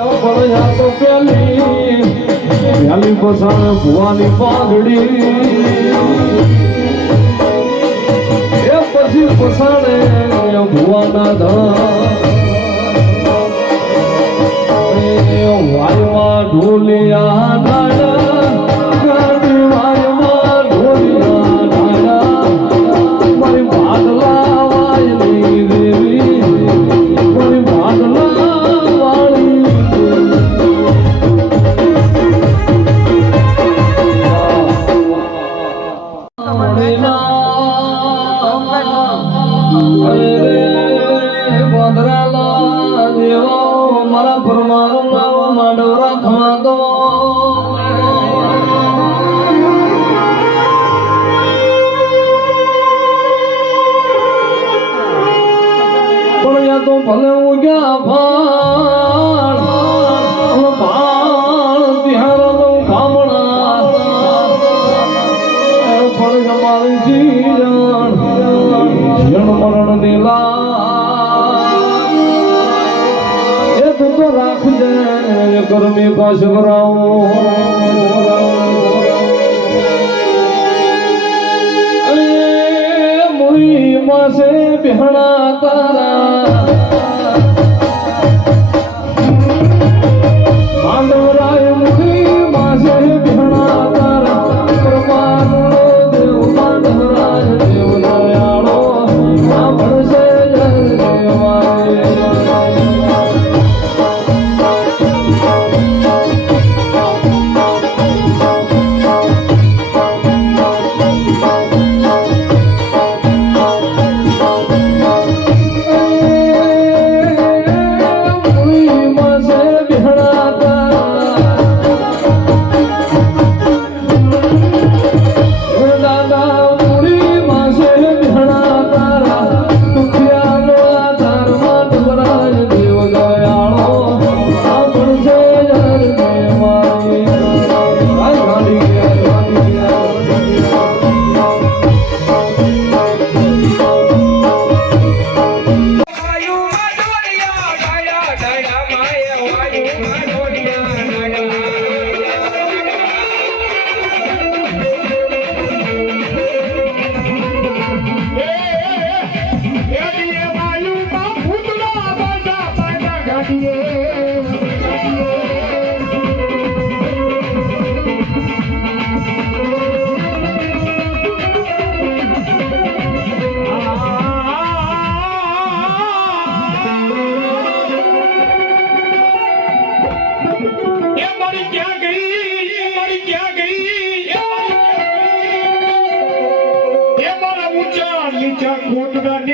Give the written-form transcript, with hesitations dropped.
પડ્યા તો પેલી પસાણ ભુવાની પાઘડી એ પછી પસાણે ભુવાના ધન વાયમાં ઢોલિયા નાડા ગાડી વાયમાં ઢોલિયા નાડા મારી ભાગલા વાયની દેવી મારી ભાગલા તો ભલે ઉગ્યા ભાળ બિહાર ભામણા પણ મારી જીરણ મરણ નીલા એ તું તો રાખજે ગરમી પાછ ભરાવો મુઈ માસે બિહણા તારા માંડવરાય મુખી માસે બિહણા તારા પ્રમાનો દેવ માંડવરાય દેવ દયાળો આ ભણશે ऊंचा नीचा कोटरा